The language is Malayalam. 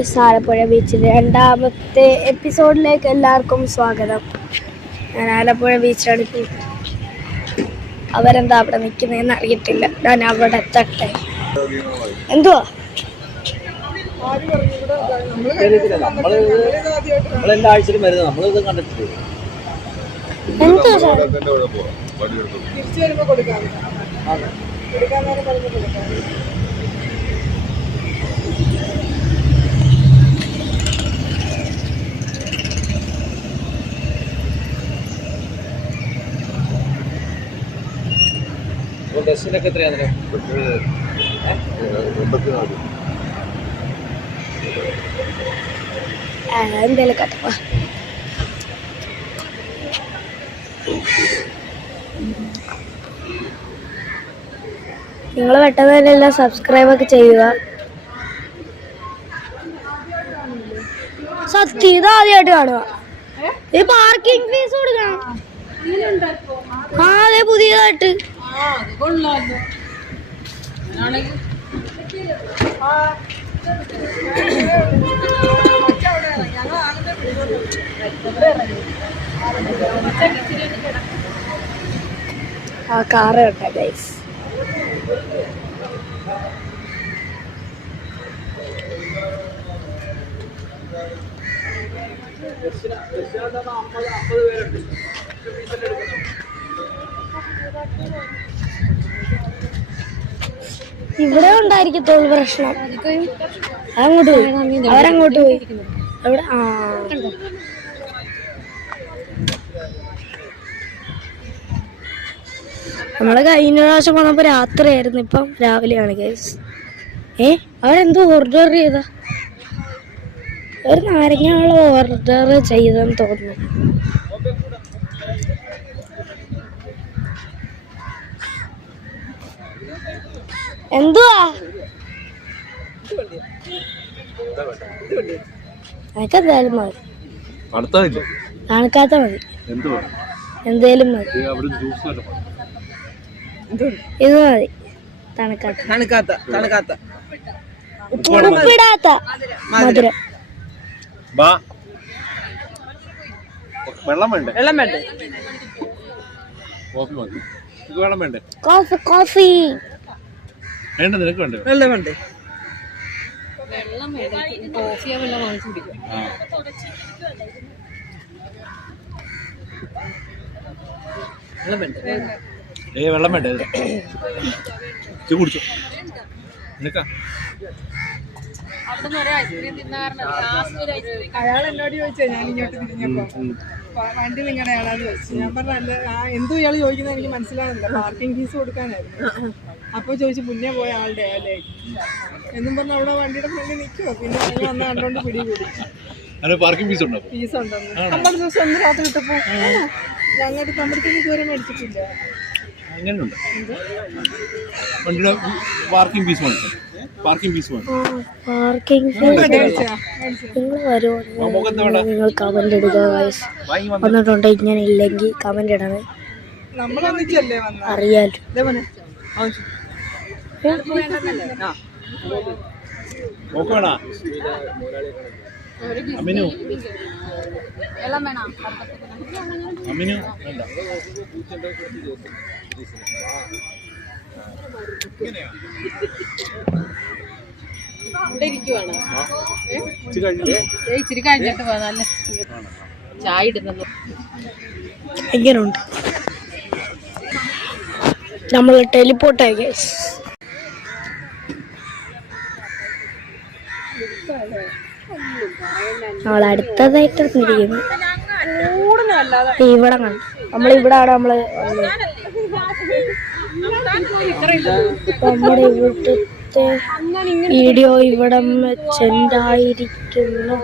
ആലപ്പുഴ ബീച്ചിൽ രണ്ടാമത്തെ എപ്പിസോഡിലേക്ക് എല്ലാവർക്കും സ്വാഗതം. ഞാൻ ആലപ്പുഴ ബീച്ചിലടുത്ത്. അവരെന്താ അവിടെ നിൽക്കുന്നതെന്ന് അറിയത്തില്ല. ഞാൻ അവിടെ എത്തട്ടെ. എന്തുവാ ഡെസ്റ്റിനൊക്കെ എത്രയാണ്? എന്തേലും കഥ. നിങ്ങൾ പെട്ടെന്ന് തന്നെ എല്ലാം സബ്സ്ക്രൈബ് ഒക്കെ ചെയ്യുക. സത്യം ഇത് ആദ്യമായിട്ട് കാണുക. ഈ പാർക്കിംഗ് ഫീസ് കൊടുക്കണം. ആ അതെ, പുതിയതായിട്ട്. ആ കാറ് കണ്ട ഗൈസ്. ഇവിടെ ഉണ്ടായിരിക്കത്തുള്ളൂ പ്രശ്നം. അങ്ങോട്ട് പോയി, അവരങ്ങോട്ട് പോയി. അവിടെ നമ്മള് കഴിഞ്ഞ പ്രാവശ്യം വന്നപ്പോ രാത്രിയായിരുന്നു, ഇപ്പം രാവിലെയാണ് ഗൈസ്. അവരെന്തോ ഓർഡർ ചെയ്താ? ഒരു നാരങ്ങയുള്ള ഓർഡർ ചെയ്തെന്ന് തോന്നുന്നു. എന്തുവാ എനിക്കെന്തായാലും മതി, തണുക്കാത്ത മതി, എന്തേലും മതി. ഇത് മതി, തണുക്കാത്ത ഉപ്പിടാത്ത മധുരം. വെള്ളം വേണ്ടേ? വെള്ളം വേണ്ടേ? വെള്ളം വേണ്ടേ? കോഫി വേണ്ട. നിനക്ക് വേണ്ടേ? വെള്ളം വേണ്ടേ? വെള്ളം വേണ്ട. കോഫിയാ വെള്ളം വാങ്ങിച്ചു കുടിക്കും. വെള്ളം വേണ്ടേ? വെള്ളം വേണ്ടേ? കുടിച്ചു. നിനക്കാ അയാൾ എന്നോട് ചോദിച്ചാ, ഞാൻ ഇങ്ങോട്ട് തിരിഞ്ഞപ്പോ വണ്ടി നിങ്ങളുടെ ആളാന്ന് ചോദിച്ചു. ഞാൻ പറഞ്ഞ എന്തോ ഇയാൾ ചോദിക്കുന്നത് എനിക്ക് മനസ്സിലാകുന്നില്ല. പാർക്കിംഗ് ഫീസ് കൊടുക്കാനായിരുന്നു. അപ്പൊ ചോദിച്ചു മുന്നേ പോയ ആളുടെ അല്ലേ എന്നും പറഞ്ഞ അവിടെ വണ്ടിയുടെ ഫ്രണ്ടിൽ നിൽക്കുവോ. പിന്നെ ഞങ്ങൾ വന്ന് കണ്ടോണ്ട് പിടികൂടി. ഫീസ് ഉണ്ടെന്ന് 50 ദിവസം ഒന്ന് രാത്രി കിട്ടപ്പോ ഞങ്ങളുടെ തമ്മിൽ ഇതുവരെ മേടിച്ചിട്ടില്ല. പാർക്കിംഗ് ഫീസ് നിങ്ങൾ വരുമോ? നിങ്ങൾ കമന്റ് ഇടുക. വന്നിട്ടുണ്ട് ഇങ്ങനെ ഇല്ലെങ്കിൽ കമന്റ് ഇടണേ. അറിയാലോ. ഇച്ചിരി കഴിഞ്ഞിട്ട് നല്ല ചായ ഇടുന്നത് എങ്ങനെയുണ്ട്? നമ്മൾ ടെലിപ്പോർട്ടായി ഗൈസ്. നമ്മൾ അടുത്തതായിട്ട് ഇരിക്കുന്നു. ഇവിടെ നമ്മളിവിടാണ് നമ്മുടെ ഇവിടുത്തെ വീഡിയോ ഇവിടം വെച്ചുണ്ടായിരിക്കുന്നു.